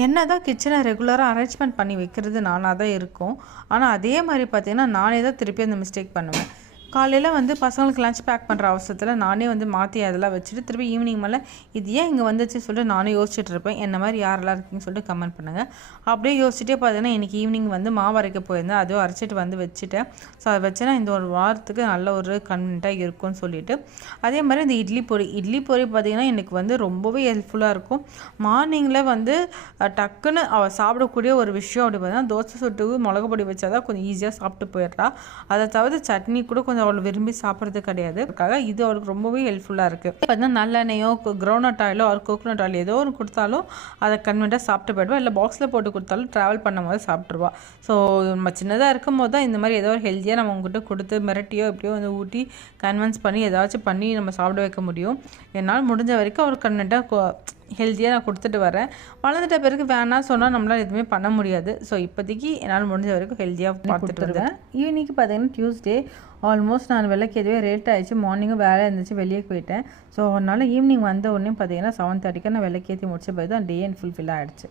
என்ன தான் கிச்சனை ரெகுலராக அரேஞ்ச்மெண்ட் பண்ணி வைக்கிறது நானாக தான் இருக்கும். ஆனால் அதே மாதிரி பார்த்திங்கன்னா நானே தான் திருப்பி அந்த மிஸ்டேக் பண்ணுவேன். காலையில் வந்து பசங்களுக்கு லஞ்ச் பேக் பண்ணுற அவசரத்தில் நானே வந்து மாற்றி அதெல்லாம் வச்சுட்டு திருப்பி ஈவினிங் மேலே இது ஏன் இங்கே வந்துச்சு சொல்லிட்டு நானே யோசிச்சுட்டு இருப்பேன். என்ன மாதிரி யாரெல்லாம் இருக்கீங்கன்னு சொல்லிட்டு கமெண்ட் பண்ணுங்கள். அப்படியே யோசிச்சுட்டே பார்த்தீங்கன்னா இன்றைக்கி ஈவினிங் வந்து மாவு அரைக்க போயிருந்தேன். அதுவும் அரைச்சிட்டு வந்து வச்சுட்டேன். ஸோ அதை வச்சேன்னா இந்த ஒரு வாரத்துக்கு நல்ல ஒரு கன்வீனியண்ட்டாக இருக்கும்னு சொல்லிட்டு அதே மாதிரி இந்த இட்லி பொரி பார்த்திங்கன்னா எனக்கு வந்து ரொம்பவே ஹெல்ப்ஃபுல்லாக இருக்கும். மார்னிங்கில் வந்து டக்குன்னு அவள் சாப்பிடக்கூடிய ஒரு விஷயம் அப்படி பார்த்தீங்கன்னா தோசை சுட்டு மிளகு பொடி வச்சா தான் கொஞ்சம் ஈஸியாக சாப்பிட்டு போயிடுறா. அதை தவிர சட்னி கூட கொஞ்சம் அவள் விரும்பி சாப்பிட்றது கிடையாது. அதுக்காக இது அவளுக்கு ரொம்பவே ஹெல்ப்ஃபுல்லாக இருக்குது. பார்த்தீங்கன்னா நல்லெண்ணெயோ கிரவுண்ட் ஆயிலோ ஒரு கோகோனட் ஆயில் ஏதோ ஒன்று கொடுத்தாலும் அதை கன்வீனியண்ட்டாக சாப்பிட்டு போயிடுவா. இல்லை பாக்ஸில் போட்டு கொடுத்தாலும் ட்ராவல் பண்ணும் போது சாப்பிட்ருவா. ஸோ நம்ம சின்னதாக இருக்கும் போது தான் இந்த மாதிரி ஏதோ ஒரு ஹெல்த்தியாக நம்ம அவங்ககிட்ட கொடுத்து மிரட்டியோ எப்படியோ வந்து ஊட்டி கன்வின்ஸ் பண்ணி ஏதாச்சும் பண்ணி நம்ம சாப்பிட வைக்க முடியும். என்னால் முடிஞ்ச வரைக்கும் அவர் கன்வீனியண்ட்டாக ஹெல்த்தியாக நான் கொடுத்துட்டு வரேன். வளர்ந்துட்ட பிறகு வேணாம் சொன்னால் நம்மளால் எதுவுமே பண்ண முடியாது. ஸோ இப்போதைக்கு என்னால் முடிஞ்ச வரைக்கும் ஹெல்த்தியாக பார்த்துட்டு வருவேன். ஈவினிங்க்கு பார்த்தீங்கன்னா டியூஸ்டே ஆல்மோஸ்ட் நான் விளக்கு எதுவே லேட் ஆகிடுச்சு. மார்னிங்கும் வேலை இருந்துச்சு, வெளியே போயிட்டேன். ஸோ அதனால் ஈவினிங் வந்த உடனே பார்த்தீங்கன்னா 7:30க்கு நான் விளக்கேற்றி முடிச்ச போய் தான் டே அண்ட் ஃபுல்ஃபில் ஆகிடுச்சு.